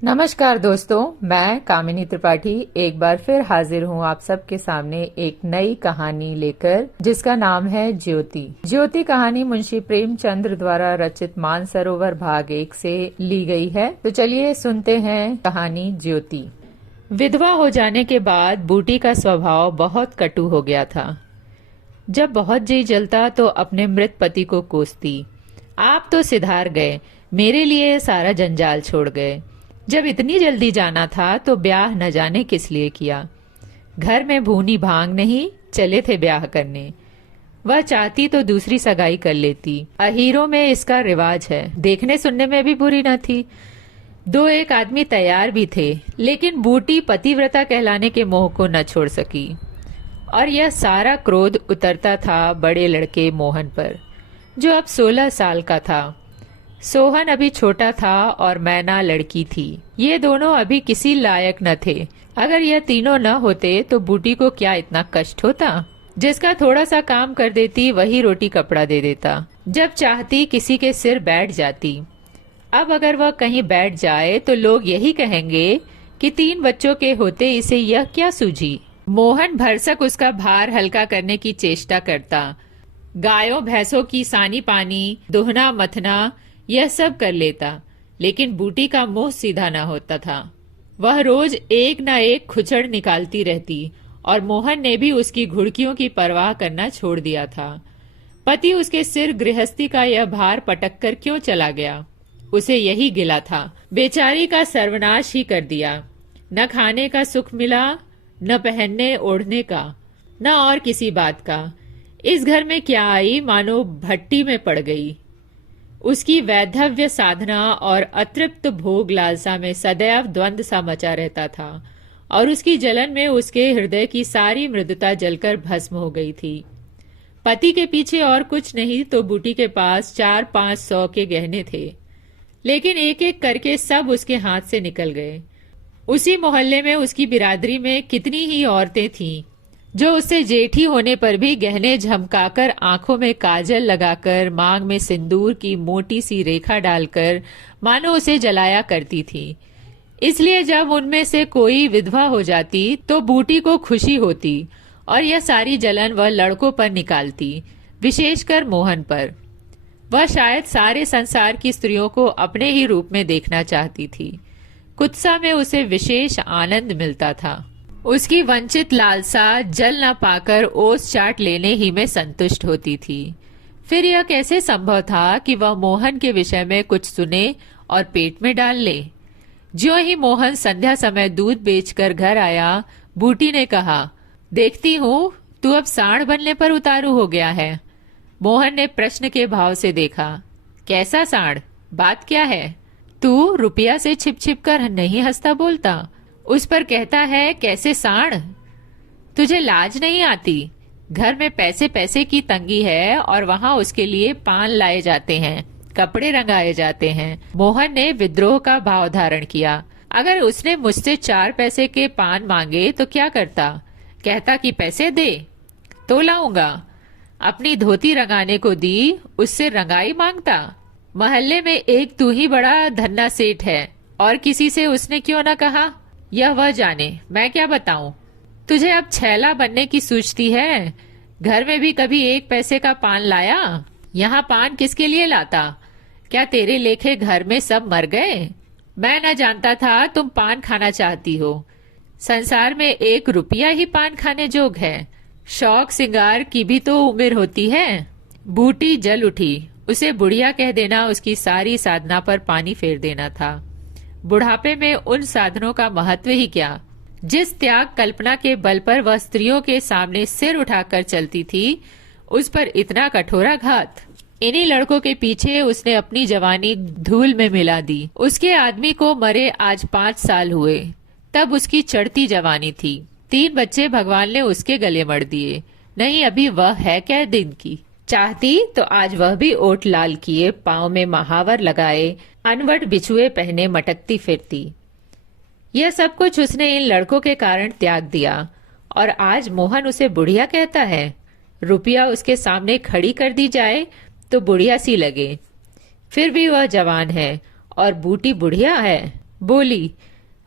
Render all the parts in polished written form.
नमस्कार दोस्तों, मैं कामिनी त्रिपाठी एक बार फिर हाजिर हूँ आप सबके सामने एक नई कहानी लेकर, जिसका नाम है ज्योति। ज्योति कहानी मुंशी प्रेमचंद्र द्वारा रचित मानसरोवर भाग 1 से ली गई है। तो चलिए सुनते हैं कहानी ज्योति। विधवा हो जाने के बाद बूटी का स्वभाव बहुत कटु हो गया था। जब बहुत जी जलता तो अपने मृत पति को कोसती, आप तो सिधार गए, मेरे लिए सारा जंजाल छोड़ गए। जब इतनी जल्दी जाना था तो ब्याह न जाने किस लिए किया। घर में भूनी भांग नहीं, चले थे ब्याह करने। वह चाहती तो दूसरी सगाई कर लेती। अहीरों में इसका रिवाज है। देखने सुनने में भी बुरी न थी। 2-1 आदमी तैयार भी थे, लेकिन बूटी पतिव्रता कहलाने के मोह को न छोड़ सकी। और यह सारा क्रोध उतरता था बड़े लड़के मोहन पर, जो अब 16 साल का था। सोहन अभी छोटा था और मैना लड़की थी। ये दोनों अभी किसी लायक न थे। अगर यह तीनों न होते तो बूटी को क्या इतना कष्ट होता। जिसका थोड़ा सा काम कर देती वही रोटी कपड़ा दे देता। जब चाहती किसी के सिर बैठ जाती। अब अगर वह कहीं बैठ जाए तो लोग यही कहेंगे कि 3 बच्चों के होते इसे यह क्या सूझी। मोहन भरसक उसका भार हल्का करने की चेष्टा करता। गायों भैंसों की सानी पानी, दोहना मथना यह सब कर लेता, लेकिन बूटी का मुंह सीधा न होता था। वह रोज एक न एक खुचड़ निकालती रहती और मोहन ने भी उसकी घुड़कियों की परवाह करना छोड़ दिया था। पति उसके सिर गृहस्थी का यह भार पटक कर क्यों चला गया, उसे यही गिला था। बेचारी का सर्वनाश ही कर दिया। न खाने का सुख मिला, न पहनने ओढ़ने का, न और किसी बात का। इस घर में क्या आई, मानो भट्टी में पड़ गई। उसकी वैधव्य साधना और अतृप्त भोग लालसा में सदैव द्वंद सा मचा रहता था और उसकी जलन में उसके हृदय की सारी मृदुता जलकर भस्म हो गई थी। पति के पीछे और कुछ नहीं तो बूटी के पास 400-500 के गहने थे, लेकिन एक एक करके सब उसके हाथ से निकल गए। उसी मोहल्ले में उसकी बिरादरी में कितनी ही औरतें थीं जो उससे जेठी होने पर भी गहने झमकाकर, आंखों में काजल लगाकर, मांग में सिंदूर की मोटी सी रेखा डालकर मानो उसे जलाया करती थी। इसलिए जब उनमें से कोई विधवा हो जाती तो बूटी को खुशी होती और यह सारी जलन वह लड़कों पर निकालती, विशेषकर मोहन पर। वह शायद सारे संसार की स्त्रियों को अपने ही रूप में देखना चाहती थी। कुत्सा में उसे विशेष आनंद मिलता था। उसकी वंचित लालसा जल न पाकर ओस चाट लेने ही में संतुष्ट होती थी। फिर यह कैसे संभव था कि वह मोहन के विषय में कुछ सुने और पेट में डाल ले। ज्यों ही मोहन संध्या समय दूध बेचकर घर आया, बूटी ने कहा, देखती हूँ तू अब सांड बनने पर उतारू हो गया है। मोहन ने प्रश्न के भाव से देखा। कैसा सांड? बात क्या है? तू रुपया से छिप छिप कर नहीं हंसता बोलता, उस पर कहता है कैसे सांड? तुझे लाज नहीं आती? घर में पैसे पैसे की तंगी है और वहाँ उसके लिए पान लाए जाते हैं, कपड़े रंगाए जाते हैं। मोहन ने विद्रोह का भाव धारण किया। अगर उसने मुझसे 4 पैसे के पान मांगे तो क्या करता? कहता कि पैसे दे तो लाऊंगा। अपनी धोती रंगाने को दी, उससे रंगाई मांगता। मोहल्ले में एक तू ही बड़ा धन्ना सेठ है और किसी से उसने क्यों न कहा? यह वह जाने, मैं क्या बताऊं। तुझे अब छैला बनने की सूझती है। घर में भी कभी 1 पैसे का पान लाया? यहाँ पान किसके लिए लाता? क्या तेरे लेखे घर में सब मर गए? मैं न जानता था तुम पान खाना चाहती हो। संसार में 1 रुपया ही पान खाने जोग है। शौक सिंगार की भी तो उम्र होती है। बूटी जल उठी। उसे बुढ़िया कह देना उसकी सारी साधना पर पानी फेर देना था। बुढ़ापे में उन साधनों का महत्व ही क्या। जिस त्याग कल्पना के बल पर वह स्त्रियों के सामने सिर उठाकर चलती थी, उस पर इतना कठोरा घात। इन्हीं लड़कों के पीछे उसने अपनी जवानी धूल में मिला दी। उसके आदमी को मरे आज 5 साल हुए, तब उसकी चढ़ती जवानी थी। 3 बच्चे भगवान ने उसके गले मड़ दिए। नहीं अभी वह है क्या दिन की। चाहती तो आज वह भी ओठ लाल किए, पांव में महावर लगाए, अनवट बिछुए पहने मटकती फिरती। यह सब कुछ उसने इन लड़कों के कारण त्याग दिया और आज मोहन उसे बुढ़िया कहता है। रुपया उसके सामने खड़ी कर दी जाए तो बुढ़िया सी लगे। फिर भी वह जवान है और बूटी बुढ़िया है। बोली,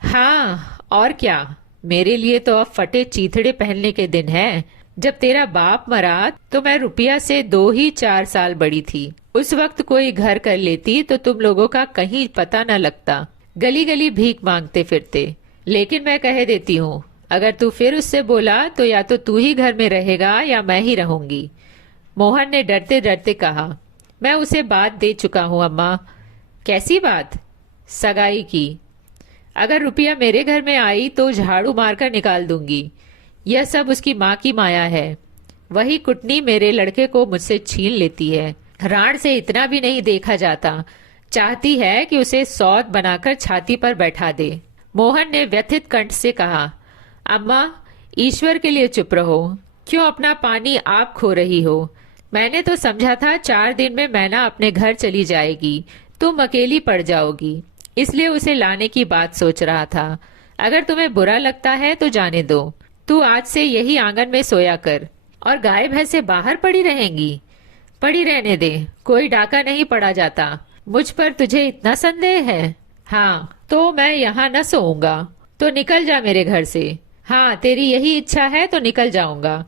हाँ और क्या, मेरे लिए तो अब फटे चीथड़े पहनने के दिन है। जब तेरा बाप मरा तो मैं रुपया से 2 ही 4 साल बड़ी थी। उस वक्त कोई घर कर लेती तो तुम लोगों का कहीं पता न लगता, गली गली भीख मांगते फिरते। लेकिन मैं कह देती हूँ, अगर तू फिर उससे बोला तो या तो तू ही घर में रहेगा या मैं ही रहूंगी। मोहन ने डरते डरते कहा, मैं उसे बात दे चुका हूँ अम्मा। कैसी बात? सगाई की। अगर रुपया मेरे घर में आई तो झाड़ू मारकर निकाल दूंगी। यह सब उसकी माँ की माया है। वही कुटनी मेरे लड़के को मुझसे छीन लेती है। राण से इतना भी नहीं देखा जाता। चाहती है कि उसे सौत बनाकर छाती पर बैठा दे। मोहन ने व्यथित कंठ से कहा, अम्मा, ईश्वर के लिए चुप रहो। क्यों अपना पानी आप खो रही हो? मैंने तो समझा था 4 दिन में मैना अपने घर चली जाएगी, तुम अकेली पड़ जाओगी, इसलिए उसे लाने की बात सोच रहा था। अगर तुम्हें बुरा लगता है तो जाने दो। तू आज से यही आंगन में सोया कर। और गाय भैंसे बाहर पड़ी रहेंगी? पड़ी रहने दे, कोई डाका नहीं पड़ा जाता। मुझ पर तुझे इतना संदेह है? हाँ, तो मैं यहाँ न सोऊंगा। तो निकल जा मेरे घर से। हाँ, तेरी यही इच्छा है तो निकल जाऊंगा।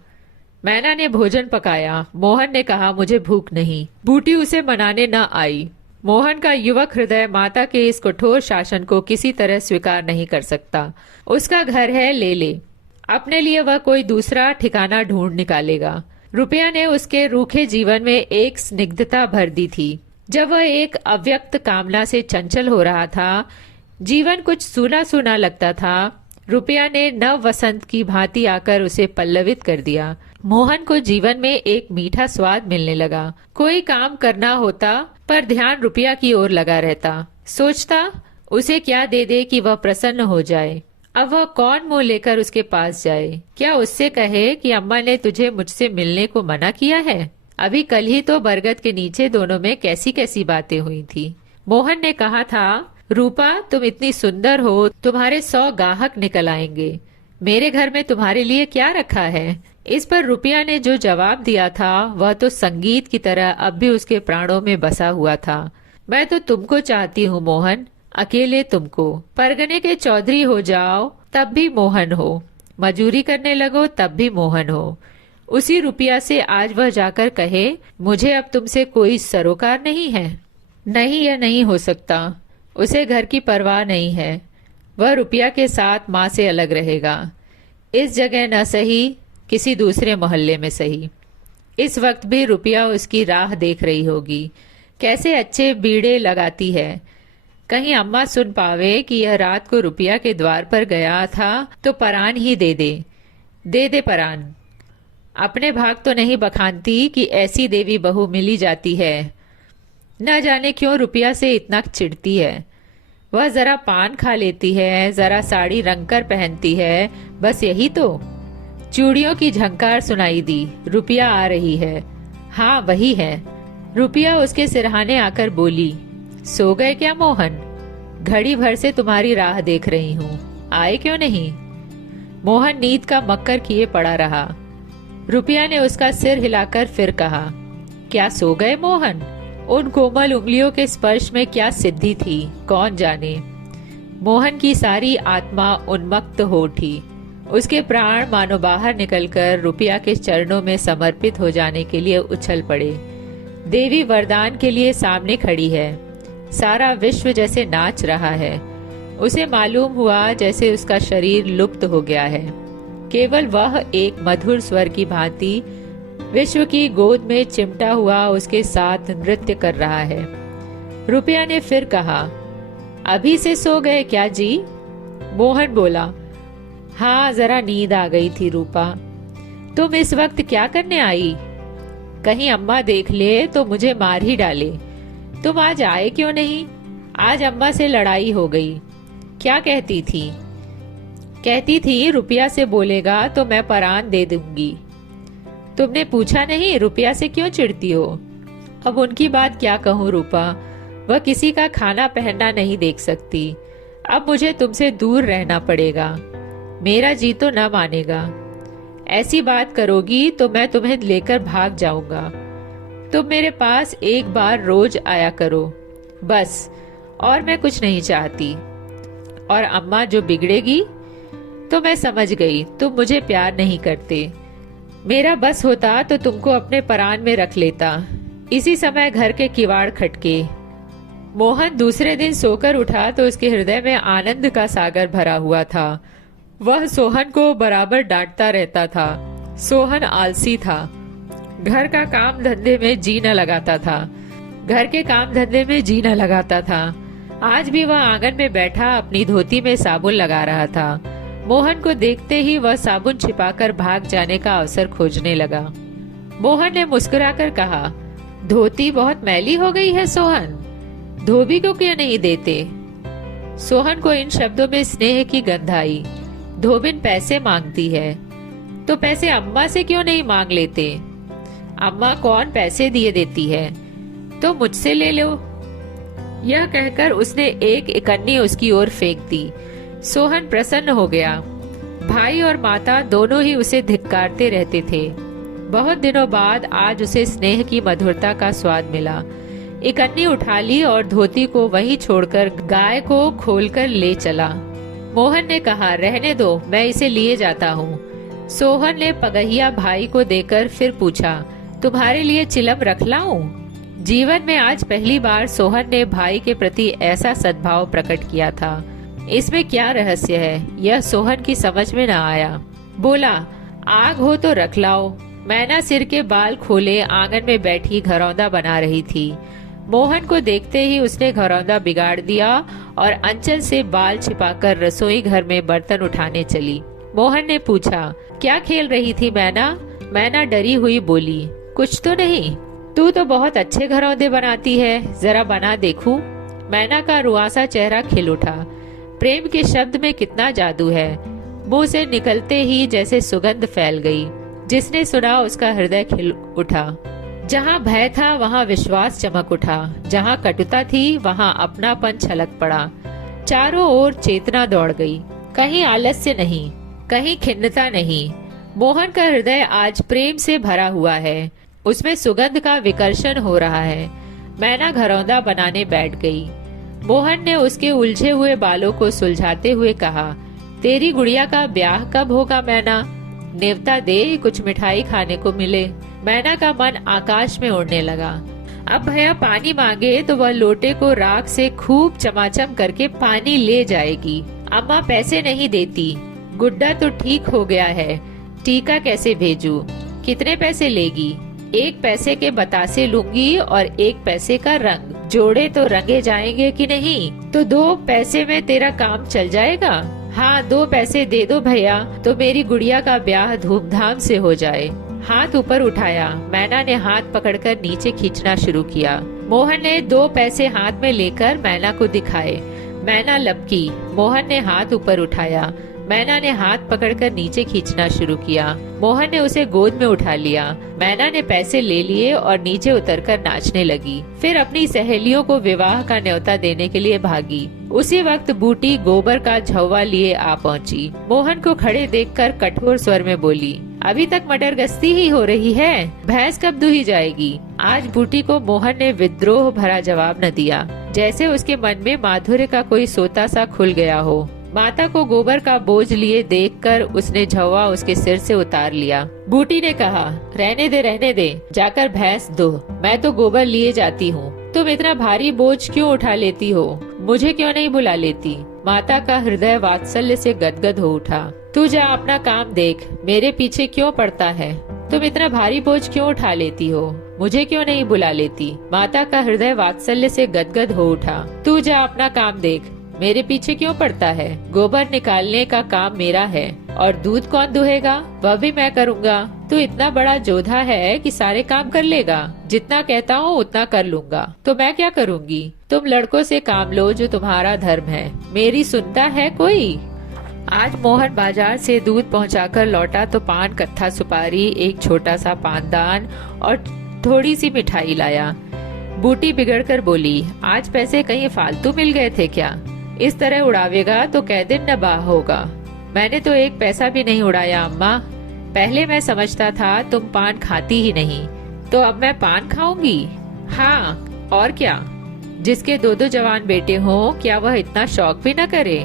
मैना ने भोजन पकाया। मोहन ने कहा, मुझे भूख नहीं। बूटी उसे मनाने न आई। मोहन का युवक हृदय माता के इस कठोर शासन को किसी तरह स्वीकार नहीं कर सकता। उसका घर है, ले ले। अपने लिए वह कोई दूसरा ठिकाना ढूंढ निकालेगा। रुपया ने उसके रूखे जीवन में एक स्निग्धता भर दी थी। जब वह एक अव्यक्त कामना से चंचल हो रहा था, जीवन कुछ सूना सूना लगता था। रुपया ने नव वसंत की भांति आकर उसे पल्लवित कर दिया। मोहन को जीवन में एक मीठा स्वाद मिलने लगा। कोई काम करना होता पर ध्यान रुपया की ओर लगा रहता। सोचता, उसे क्या दे दे कि वह प्रसन्न हो जाए। अब वह कौन मुंह लेकर उसके पास जाए? क्या उससे कहे कि अम्मा ने तुझे मुझसे मिलने को मना किया है? अभी कल ही तो बरगद के नीचे दोनों में कैसी कैसी बातें हुई थी। मोहन ने कहा था, रूपा, तुम इतनी सुंदर हो, तुम्हारे 100 गाहक निकल आएंगे। मेरे घर में तुम्हारे लिए क्या रखा है? इस पर रुपया ने जो जवाब दिया था वह तो संगीत की तरह अब भी उसके प्राणों में बसा हुआ था। मैं तो तुमको चाहती हूँ मोहन, अकेले तुमको। परगने के चौधरी हो जाओ तब भी मोहन हो, मजूरी करने लगो तब भी मोहन हो। उसी रुपया से आज वह जाकर कहे, मुझे अब तुमसे कोई सरोकार नहीं है। नहीं, यह नहीं हो सकता। उसे घर की परवाह नहीं है। वह रुपया के साथ माँ से अलग रहेगा। इस जगह न सही, किसी दूसरे मोहल्ले में सही। इस वक्त भी रुपया उसकी राह देख रही होगी, कैसे अच्छे बीड़े लगाती है। कहीं अम्मा सुन पावे कि यह रात को रुपया के द्वार पर गया था तो परान ही दे दे। दे दे परान। अपने भाग तो नहीं बखानती कि ऐसी देवी बहू मिली जाती है। न जाने क्यों रुपया से इतना चिढ़ती है। वह जरा पान खा लेती है, जरा साड़ी रंगकर पहनती है, बस यही तो। चूड़ियों की झंकार सुनाई दी। रुपया आ रही है। हाँ, वही है। रुपया उसके सिरहाने आकर बोली, सो गए क्या मोहन? घड़ी भर से तुम्हारी राह देख रही हूँ, आए क्यों नहीं? मोहन नींद का मक्कर किए पड़ा रहा। रुपया ने उसका सिर हिलाकर फिर कहा, क्या सो गए मोहन? उन कोमल उंगलियों के स्पर्श में क्या सिद्धि थी, कौन जाने। मोहन की सारी आत्मा उन्मत्त हो उठी। उसके प्राण मानो बाहर निकलकर रुपया के चरणों में समर्पित हो जाने के लिए उछल पड़े। देवी वरदान के लिए सामने खड़ी है। सारा विश्व जैसे नाच रहा है। उसे मालूम हुआ जैसे उसका शरीर लुप्त हो गया है। केवल वह एक मधुर स्वर की भांति विश्व की गोद में चिमटा हुआ उसके साथ नृत्य कर रहा है। रुपया ने फिर कहा, अभी से सो गए क्या जी? मोहन बोला, हाँ, जरा नींद आ गई थी रूपा। तुम इस वक्त क्या करने आई? कहीं अम्मा देख ले तो मुझे मार ही डाले। तुम आज आए क्यों नहीं? आज अम्मा से लड़ाई हो गई। क्या कहती थी? कहती थी रुपया से बोलेगा तो मैं परान दे दूंगी। तुमने पूछा नहीं रुपया से क्यों चिढ़ती हो? अब उनकी बात क्या कहूँ रूपा, वह किसी का खाना पहनना नहीं देख सकती। अब मुझे तुमसे दूर रहना पड़ेगा। मेरा जी तो न मानेगा। ऐसी बात करोगी तो मैं तुम्हें लेकर भाग जाऊंगा। तुम मेरे पास एक बार रोज आया करो, बस, और मैं कुछ नहीं चाहती। और अम्मा जो बिगड़ेगी। तो मैं समझ गई तुम मुझे प्यार नहीं करते। मेरा बस होता तो तुमको अपने परान में रख लेता। इसी समय घर के किवाड़ खटके। मोहन दूसरे दिन सोकर उठा तो उसके हृदय में आनंद का सागर भरा हुआ था। वह सोहन को बराबर डांटता रहता था। सोहन आलसी था, घर का काम धंधे में जी न लगाता था। घर के काम धंधे में जी न लगाता था। आज भी वह आंगन में बैठा अपनी धोती में साबुन लगा रहा था। मोहन को देखते ही वह साबुन छिपाकर भाग जाने का अवसर खोजने लगा। मोहन ने मुस्कुराकर कहा, धोती बहुत मैली हो गई है सोहन, धोबी को क्यों नहीं देते? सोहन को इन शब्दों में स्नेह की गंध आई। धोबिन पैसे मांगती है तो पैसे अम्मा से क्यों नहीं मांग लेते? अम्मा कौन पैसे दिए देती है, तो मुझसे ले लो। यह कहकर उसने एक इकन्नी उसकी ओर फेंक दी। सोहन प्रसन्न हो गया। भाई और माता दोनों ही उसे धिक्कारते रहते थे। बहुत दिनों बाद आज उसे स्नेह की मधुरता का स्वाद मिला। इकन्नी उठा ली और धोती को वहीं छोड़कर गाय को खोलकर ले चला। मोहन ने कहा, रहने दो, मैं इसे लिए जाता हूँ। सोहन ने पगहिया भाई को देकर फिर पूछा, तुम्हारे लिए चिलम रख लाऊं? जीवन में आज पहली बार सोहन ने भाई के प्रति ऐसा सद्भाव प्रकट किया था। इसमें क्या रहस्य है, यह सोहन की समझ में न आया। बोला, आग हो तो रख लाओ। मैना सिर के बाल खोले आंगन में बैठी घरौंदा बना रही थी। मोहन को देखते ही उसने घरौंदा बिगाड़ दिया और अंचल से बाल छिपाकर रसोई घर में बर्तन उठाने चली। मोहन ने पूछा, क्या खेल रही थी मैना? मैना डरी हुई बोली, कुछ तो नहीं। तू तो बहुत अच्छे घरौंदे बनाती है, जरा बना देखूं। मैना का रुआसा चेहरा खिल उठा। प्रेम के शब्द में कितना जादू है। मुंह से निकलते ही जैसे सुगंध फैल गई। जिसने सुना उसका हृदय खिल उठा। जहाँ भय था वहाँ विश्वास चमक उठा। जहाँ कटुता थी वहाँ अपनापन छलक पड़ा। चारों ओर चेतना दौड़ गई। कहीं आलस्य नहीं, कहीं खिन्नता नहीं। मोहन का हृदय आज प्रेम से भरा हुआ है। उसमें सुगंध का विकर्षण हो रहा है। मैना घरौंदा बनाने बैठ गई। मोहन ने उसके उलझे हुए बालों को सुलझाते हुए कहा, तेरी गुड़िया का ब्याह कब होगा मैना? नेवता दे, कुछ मिठाई खाने को मिले। मैना का मन आकाश में उड़ने लगा। अब भैया पानी मांगे तो वह लोटे को राख से खूब चमाचम करके पानी ले जाएगी। अम्मा पैसे नहीं देती। गुड्डा तो ठीक हो गया है, टीका कैसे भेजूं? कितने पैसे लेगी? 1 पैसे के बतासे लूंगी और 1 पैसे का रंग। जोड़े तो रंगे जाएंगे कि नहीं? तो 2 पैसे में तेरा काम चल जाएगा। हाँ, 2 पैसे दे दो भैया, तो मेरी गुड़िया का ब्याह धूमधाम से हो जाए। हाथ ऊपर उठाया। मैना ने हाथ पकड़कर नीचे खींचना शुरू किया। मोहन ने 2 पैसे हाथ में लेकर मैना को दिखाए। मैना लपकी। मोहन ने हाथ ऊपर उठाया। मैना ने हाथ पकड़कर नीचे खींचना शुरू किया। मोहन ने उसे गोद में उठा लिया। मैना ने पैसे ले लिए और नीचे उतरकर नाचने लगी। फिर अपनी सहेलियों को विवाह का न्योता देने के लिए भागी। उसी वक्त बूटी गोबर का झव्वा लिए आ पहुंची। मोहन को खड़े देखकर कठोर स्वर में बोली, अभी तक मटर गश्ती ही हो रही है, भैंस कब दूही जाएगी? आज बूटी को मोहन ने विद्रोह भरा जवाब न दिया, जैसे उसके मन में माधुर्य का कोई सोता सा खुल गया हो। माता को गोबर का बोझ लिए देखकर उसने झव्वा उसके सिर से उतार लिया। बूटी ने कहा, रहने दे, जाकर भैंस दो, मैं तो गोबर लिए जाती हूँ। तुम इतना भारी बोझ क्यों उठा लेती हो? मुझे क्यों नहीं बुला लेती? माता का हृदय वात्सल्य से गदगद हो उठा। तू जा अपना काम देख, मेरे पीछे क्यों पड़ता है? तुम इतना भारी बोझ क्यों उठा लेती हो? मुझे क्यों नहीं बुला लेती? माता का हृदय वात्सल्य से गदगद हो उठा। तू जा अपना काम देख, मेरे पीछे क्यों पड़ता है? गोबर निकालने का काम मेरा है और दूध कौन दुहेगा? वह भी मैं करूँगा। तू इतना बड़ा जोधा है कि सारे काम कर लेगा। जितना कहता हूँ उतना कर लूँगा। तो मैं क्या करूँगी? तुम लड़कों से काम लो जो तुम्हारा धर्म है। मेरी सुनता है कोई? आज मोहन बाजार से दूध पहुंचाकर लौटा तो पान, कत्था, सुपारी, एक छोटा सा पानदान और थोड़ी सी मिठाई लाया। बूटी बिगड़कर बोली, आज पैसे कहीं फालतू मिल गए थे क्या? इस तरह उड़ावेगा तो कै दिन न बाह होगा। मैंने तो 1 पैसा भी नहीं उड़ाया अम्मा। पहले मैं समझता था तुम पान खाती ही नहीं, तो अब मैं पान खाऊंगी? हाँ, और क्या? जिसके 2-2 जवान बेटे हों, क्या वह इतना शौक भी न करे?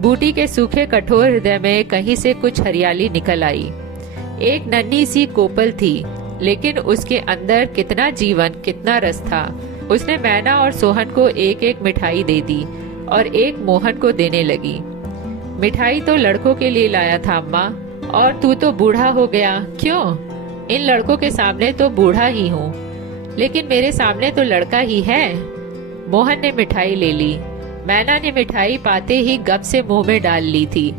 बूटी के सूखे कठोर हृदय में कहीं से कुछ हरियाली निकल आई। एक नन्ही सी कोपल थी, लेकिन उसके अंदर कितना जीवन, कितना रस था। उसने मैना और सोहन को एक एक मिठाई दे दी और एक मोहन को देने लगी। मिठाई तो लड़कों के लिए लाया था अम्मा, और तू तो बूढ़ा हो गया। क्यों? इन लड़कों के सामने तो बूढ़ा ही हूँ, लेकिन मेरे सामने तो लड़का ही है। मोहन ने मिठाई ले ली। मैना ने मिठाई पाते ही गप से मुंह में डाल ली थी।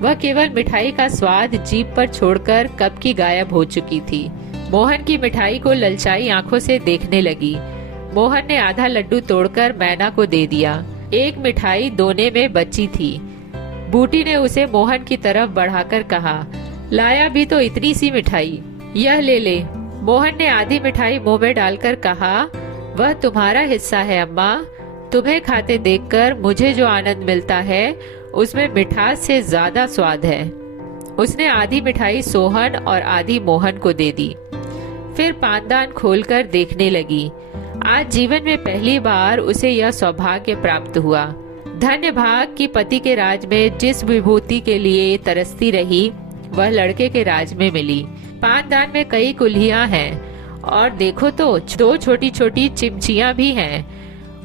वह केवल मिठाई का स्वाद जीभ पर छोड़कर कब की गायब हो चुकी थी। मोहन की मिठाई को ललचाई आंखों से देखने लगी। मोहन ने आधा लड्डू तोड़कर मैना को दे दिया। एक मिठाई दोने में बची थी। बूटी ने उसे मोहन की तरफ बढ़ाकर कहा, लाया भी तो इतनी सी मिठाई, यह ले ले। मोहन ने आधी मिठाई मुंह में डालकर कहा, वह तुम्हारा हिस्सा है अम्मा। तुम्हें खाते देखकर मुझे जो आनंद मिलता है उसमें मिठास से ज्यादा स्वाद है। उसने आधी मिठाई सोहन और आधी मोहन को दे दी। फिर पानदान खोलकर देखने लगी। आज जीवन में पहली बार उसे यह सौभाग्य प्राप्त हुआ। धन्य भाग कि पति के राज में जिस विभूति के लिए तरसती रही, वह लड़के के राज में मिली। पानदान में कई कुल्हियां हैं और देखो तो 2 छोटी छोटी चिमचियां भी हैं।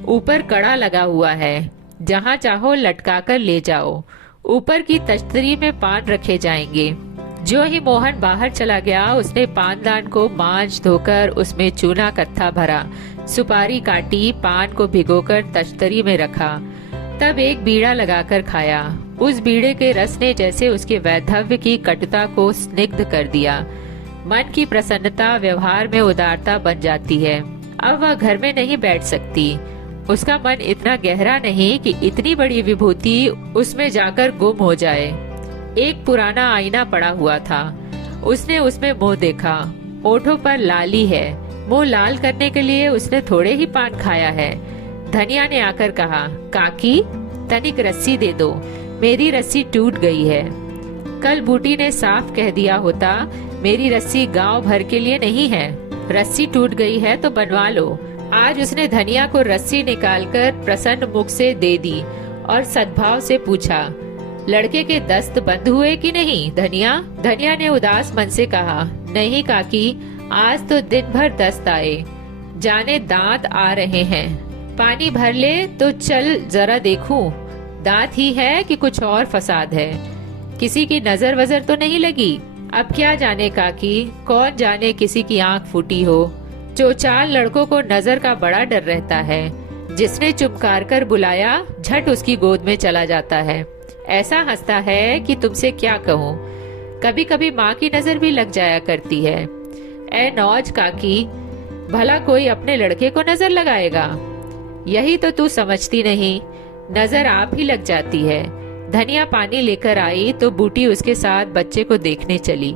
ऊपर कड़ा लगा हुआ है, जहाँ चाहो लटका कर ले जाओ। ऊपर की तश्तरी में पान रखे जाएंगे। जो ही मोहन बाहर चला गया, उसने पानदान को मांज धोकर उसमें चूना कत्था भरा, सुपारी काटी, पान को भिगोकर तश्तरी में रखा, तब एक बीड़ा लगाकर खाया। उस बीड़े के रस ने जैसे उसके वैधव्य की कटुता को स्निग्ध कर दिया। मन की प्रसन्नता व्यवहार में उदारता बन जाती है। अब वह घर में नहीं बैठ सकती। उसका मन इतना गहरा नहीं कि इतनी बड़ी विभूति उसमें जाकर गुम हो जाए। एक पुराना आईना पड़ा हुआ था। उसने उसमें मुंह देखा। ओठों पर लाली है। मुंह लाल करने के लिए उसने थोड़े ही पान खाया है। धनिया ने आकर कहा, काकी तनिक रस्सी दे दो, मेरी रस्सी टूट गई है। कल बूटी ने साफ कह दिया होता, मेरी रस्सी गांव भर के लिए नहीं है, रस्सी टूट गई है तो बनवा लो। आज उसने धनिया को रस्सी निकालकर प्रसन्न मुख से दे दी और सद्भाव से पूछा, लड़के के दस्त बंद हुए कि नहीं धनिया? धनिया ने उदास मन से कहा, नहीं काकी, आज तो दिन भर दस्त आए, जाने दांत आ रहे हैं। पानी भर ले तो चल जरा देखूं, दांत ही है कि कुछ और फसाद है। किसी की नजर वजर तो नहीं लगी? अब क्या जाने काकी, कौन जाने किसी की आंख फूटी हो। 4 लड़कों को नजर का बड़ा डर रहता है। जिसने चुपकार कर बुलाया झट उसकी गोद में चला जाता है। ऐसा हंसता है कि तुमसे क्या कहूँ। कभी कभी माँ की नजर भी लग जाया करती है। ए नौज काकी, भला कोई अपने लड़के को नजर लगाएगा? यही तो तू समझती नहीं, नजर आप ही लग जाती है। धनिया पानी लेकर आई तो बूटी उसके साथ बच्चे को देखने चली।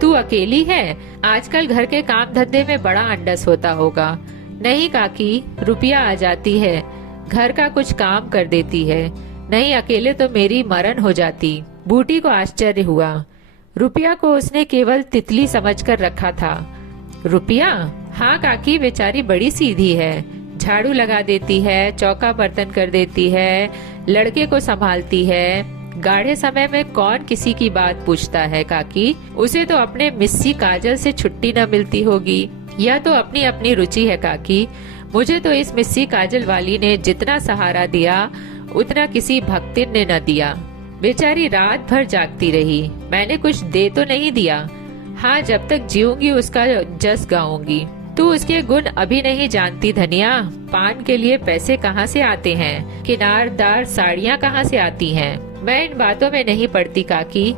तू अकेली है? आजकल घर के काम धंधे में बड़ा अंडस होता होगा। नहीं काकी, रुपया आ जाती है, घर का कुछ काम कर देती है। नहीं अकेले तो मेरी मरण हो जाती। बूटी को आश्चर्य हुआ। रुपया को उसने केवल तितली समझकर रखा था। रुपया? हाँ काकी, बेचारी बड़ी सीधी है। झाड़ू लगा देती है, चौका बर्तन कर देती है, लड़के को संभालती है। गाढ़े समय में कौन किसी की बात पूछता है काकी? उसे तो अपने मिस्सी काजल से छुट्टी न मिलती होगी। यह तो अपनी अपनी रुचि है काकी। मुझे तो इस मिस्सी काजल वाली ने जितना सहारा दिया उतना किसी भक्तिन ने न दिया। बेचारी रात भर जागती रही, मैंने कुछ दे तो नहीं दिया। हाँ, जब तक जीऊंगी उसका जस गाऊंगी। तू उसके गुण अभी नहीं जानती धनिया। पान के लिए पैसे कहाँ से आते हैं, किनारदार साड़ियाँ कहाँ से आती हैं। मैं इन बातों में नहीं पड़ती काकी।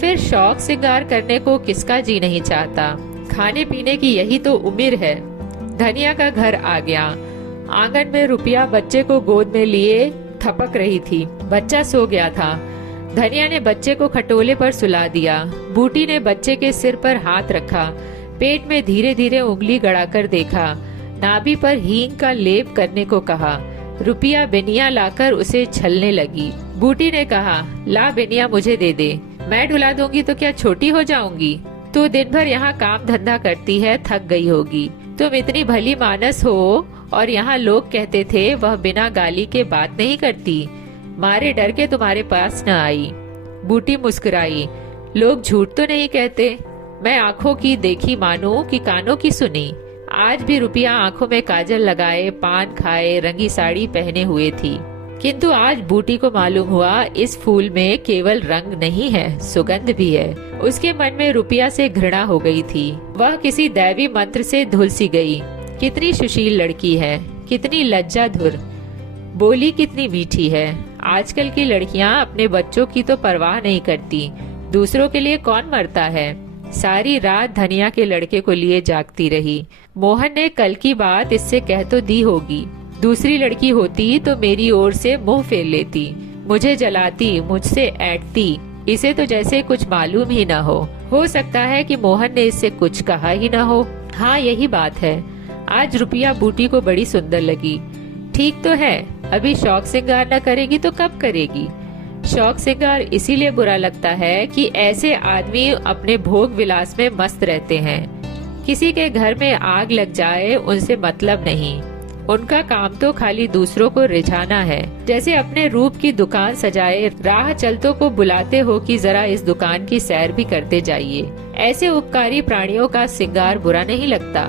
फिर शौक सिंगार करने को किसका जी नहीं चाहता। खाने पीने की यही तो उम्र है। धनिया का घर आ गया। आंगन में रुपया बच्चे को गोद में लिए थपक रही थी। बच्चा सो गया था। धनिया ने बच्चे को खटोले पर सुला दिया। बूटी ने बच्चे के सिर पर हाथ रखा, पेट में धीरे धीरे उंगली गड़ाकर देखा, नाभि पर हींग का लेप करने को कहा। रुपया बेनिया लाकर उसे छलने लगी। बूटी ने कहा, ला बेनिया मुझे दे दे, मैं डुला दूंगी तो क्या छोटी हो जाऊंगी? तू दिन भर यहाँ काम धंधा करती है, थक गई होगी। तुम इतनी भली मानस हो और यहाँ लोग कहते थे वह बिना गाली के बात नहीं करती। मारे डर के तुम्हारे पास न आई। बूटी मुस्कुराई। लोग झूठ तो नहीं कहते। मैं आंखों की देखी मानूं कि कानों की सुनी। आज भी रुपया आंखों में काजल लगाए, पान खाए, रंगी साड़ी पहने हुए थी। किंतु आज बूटी को मालूम हुआ इस फूल में केवल रंग नहीं है, सुगंध भी है। उसके मन में रुपया से घृणा हो गई थी। वह किसी दैवी मंत्र से धुल सी गई। कितनी सुशील लड़की है, कितनी लज्जाधुर, बोली कितनी मीठी है। आजकल की लड़कियां अपने बच्चों की तो परवाह नहीं करती, दूसरों के लिए कौन मरता है। सारी रात धनिया के लड़के को लिए जागती रही। मोहन ने कल की बात इससे कह तो दी होगी। दूसरी लड़की होती तो मेरी ओर से मुंह फेर लेती, मुझे जलाती, मुझसे ऐंठती। इसे तो जैसे कुछ मालूम ही न हो सकता है कि मोहन ने इससे कुछ कहा ही न हो। हाँ, यही बात है। आज रुपया बूटी को बड़ी सुंदर लगी। ठीक तो है, अभी शौक श्रृंगार न करेगी तो कब करेगी। शौक श्रृंगार इसीलिए बुरा लगता है कि ऐसे आदमी अपने भोग विलास में मस्त रहते हैं। किसी के घर में आग लग जाए उनसे मतलब नहीं, उनका काम तो खाली दूसरों को रिझाना है। जैसे अपने रूप की दुकान सजाए राह चलतों को बुलाते हो कि जरा इस दुकान की सैर भी करते जाइए। ऐसे उपकारी प्राणियों का श्रृंगार बुरा नहीं लगता,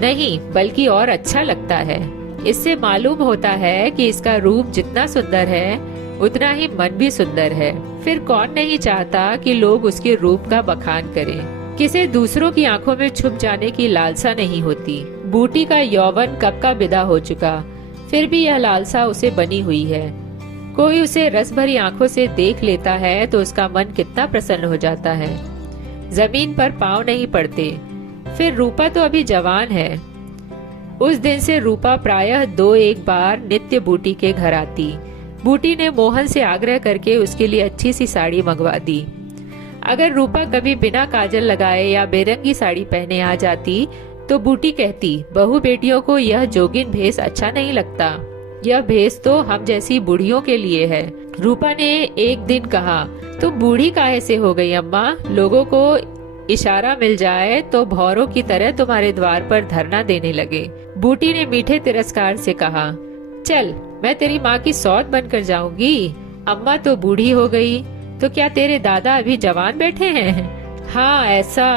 नहीं बल्कि और अच्छा लगता है। इससे मालूम होता है कि इसका रूप जितना सुंदर है उतना ही मन भी सुंदर है। फिर कौन नहीं चाहता कि लोग उसके रूप का बखान करें। किसे दूसरों की आंखों में छुप जाने की लालसा नहीं होती। बूटी का यौवन कब का विदा हो चुका, फिर भी यह लालसा उसे बनी हुई है। कोई उसे रस भरी आंखों से देख लेता है तो उसका मन कितना प्रसन्न हो जाता है। जमीन पर पांव नहीं पड़ते। फिर रूपा तो अभी जवान है। उस दिन से रूपा प्रायः 2-1 बार नित्य बूटी के घर आती। बूटी ने मोहन से आग्रह करके उसके लिए अच्छी सी साड़ी मंगवा दी। अगर रूपा कभी बिना काजल लगाए या बेरंगी साड़ी पहने आ जाती तो बूटी कहती, बहू बेटियों को यह जोगिन भेष अच्छा नहीं लगता, यह भेष तो हम जैसी बूढ़ियों के लिए है। रूपा ने एक दिन कहा, तुम बूढ़ी काहे से हो गई अम्मा? लोगों को इशारा मिल जाए तो भौरों की तरह तुम्हारे द्वार पर धरना देने लगे। बूटी ने मीठे तिरस्कार से कहा, चल मैं तेरी माँ की सौत बनकर जाऊंगी। अम्मा तो बूढ़ी हो गई तो क्या तेरे दादा अभी जवान बैठे हैं? हाँ ऐसा,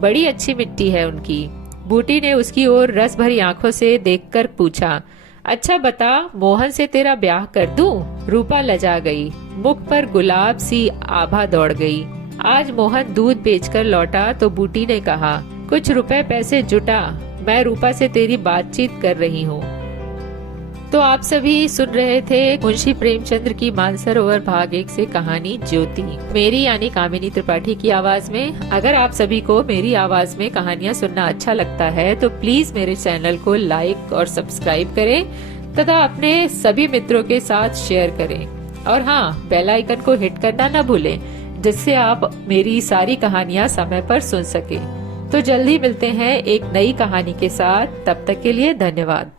बड़ी अच्छी मिट्टी है उनकी। बूटी ने उसकी ओर रस भरी आंखों से देखकर पूछा, अच्छा बता, मोहन से तेरा ब्याह कर दूं? रूपा लजा गई, मुख पर गुलाब सी आभा दौड़ गई। आज मोहन दूध बेचकर लौटा तो बूटी ने कहा, कुछ रुपए पैसे जुटा, मैं रूपा से तेरी बातचीत कर रही हूँ। तो आप सभी सुन रहे थे मुंशी प्रेमचंद्र की मानसरोवर भाग 1 से कहानी ज्योति, मेरी यानी कामिनी त्रिपाठी की आवाज में। अगर आप सभी को मेरी आवाज में कहानियाँ सुनना अच्छा लगता है तो प्लीज मेरे चैनल को लाइक और सब्सक्राइब करें तथा अपने सभी मित्रों के साथ शेयर करें। और हाँ, बेल आइकन को हिट करना न भूलें, जिससे आप मेरी सारी कहानियाँ समय पर सुन सके। तो जल्दी मिलते हैं एक नई कहानी के साथ, तब तक के लिए धन्यवाद।